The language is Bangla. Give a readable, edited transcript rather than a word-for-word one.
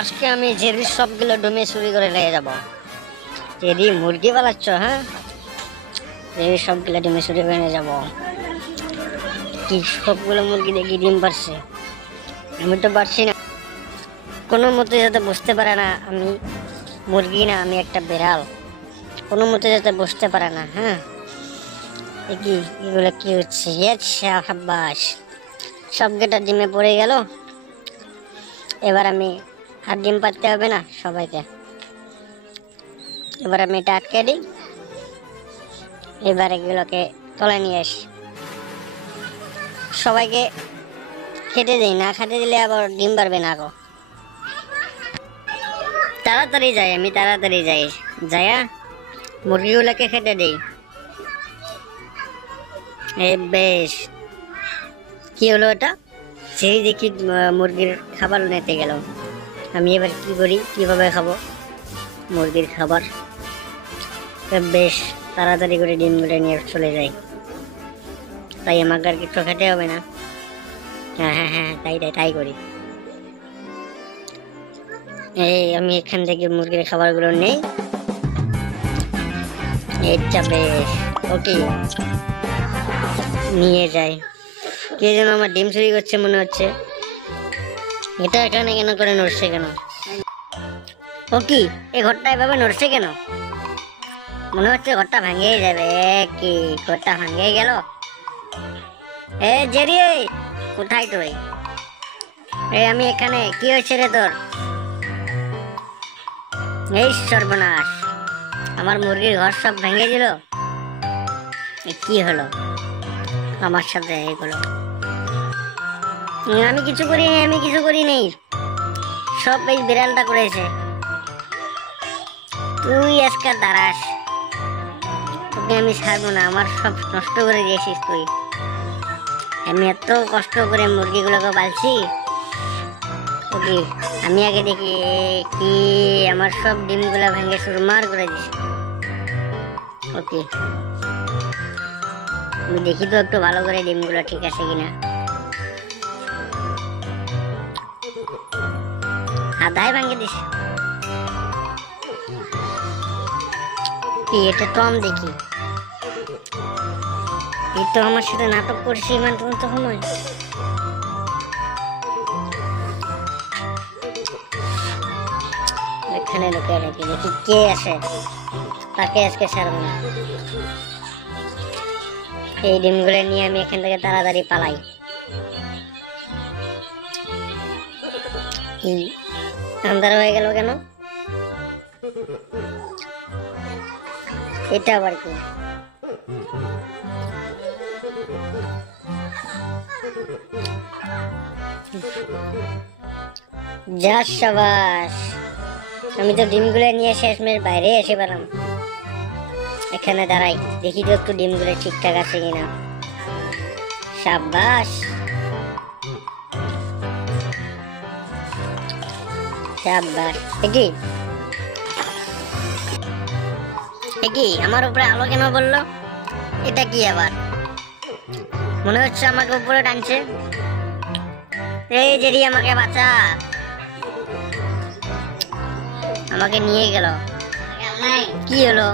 আজকে আমি জেরির সবগুলো ডোমে চুরি করে নিয়ে যাব। জেরি মুরগি পালাচ্ছ? হ্যাঁ, জেরির সবগুলো ডোমে চুরি করে নিয়ে যাব। কি সবগুলো মুরগি দেখি ডিম পারছে, আমি তো পারছি না। কোনো মতে যাতে বুঝতে পারে না আমি মুরগি না, আমি একটা বেড়াল। কোনো মতে যাতে বুঝতে পারে না। হ্যাঁ, কি এগুলো কি হচ্ছে? সাব্বাস, সবকটা ডিমে পড়ে গেল। এবার আমি আর ডিম পারতে হবে না সবাইকে। এবার আমি এটা আটকে দিই। এবার এগুলোকে তলে নিয়ে আসি, সবাইকে খেতে দিই। না খেতে দিলে আবার ডিম পারবে না গো। তাড়াতাড়ি যাই, আমি তাড়াতাড়ি যাই, যাইয়া মুরগিগুলোকে খেতে দিই। বেশ, কি হলো এটা? সেই দেখি মুরগির খাবার নিতে গেল। আমি এবার কি করি, কিভাবে খাবো মুরগির খাবার? বেশ, তাড়াতাড়ি করে ডিমগুলো নিয়ে চলে যাই। তাই আমাকে আর কিছু খেতে হবে না। হ্যাঁ হ্যাঁ হ্যাঁ, তাই করি। এই আমি এখান থেকে মুরগির খাবারগুলো নেই। এটা বেশ, ওকে, নিয়ে যাই। কে যেন আমার ডিম চুরি করছে মনে হচ্ছে। এটা এখানে কেন করে নড়ছে কেন? ও কি, এই ঘরটা এভাবে নড়ছে কেন? মনে হচ্ছে ঘরটা ভাঙেই যাবে। কি, ঘরটা ভাঙেই গেল? এ জেরি, কোথায় তুই? আমি এখানে। কি হয়েছে রে তোর? এই সর্বনাশ, আমার মুরগির ঘর সব ভেঙে দিল। কি হলো আমার সাথে এগুলো? আমি কিছু করিনি, আমি কিছু করিনি, সব এই বিড়ালটা করেছে। তুই আজকে দাঁড়াস, তোকে আমি ছাড়বো না। আমার সব নষ্ট করে দিয়েছিস তুই। আমি এত কষ্ট করে মুরগিগুলোকে পালছি। ওকে, আমি আগে দেখি কি আমার সব ডিমগুলো ভেঙে চুরমার করে দিস। ওকে, আমি দেখি তো একটু ভালো করে ডিমগুলো ঠিক আছে কিনা। আধাই ভাঙে দিস। কি এটা টম দেখি, এই তো আমার সাথে নাটক করছি ইমান তুমি তো সময়। এখানে ঢুকে রেখে দেখি কে আসে, তাকে আজকে ছাড়বো না। এই ডিমগুলো নিয়ে আমি এখান থেকে তাড়াতাড়ি পালাই। আন্ধার হয়ে গেল কেন? এটা আবার কি? যা সাবাস, আমি তো ডিমগুলো নিয়ে শেষমেশ বাইরে এসে পেলাম। এখানে দাঁড়াই, দেখি তো একটু ডিমগুলো ঠিকঠাক আছে কিনা। সাবাস সাবাস। কি আমার উপরে আলো কেন বললো? এটা কি আবার? মনে হচ্ছে আমাকে উপরে টানছে। এই জেরি, আমাকে বাঁচা, আমাকে নিয়ে গেল। কি হলো?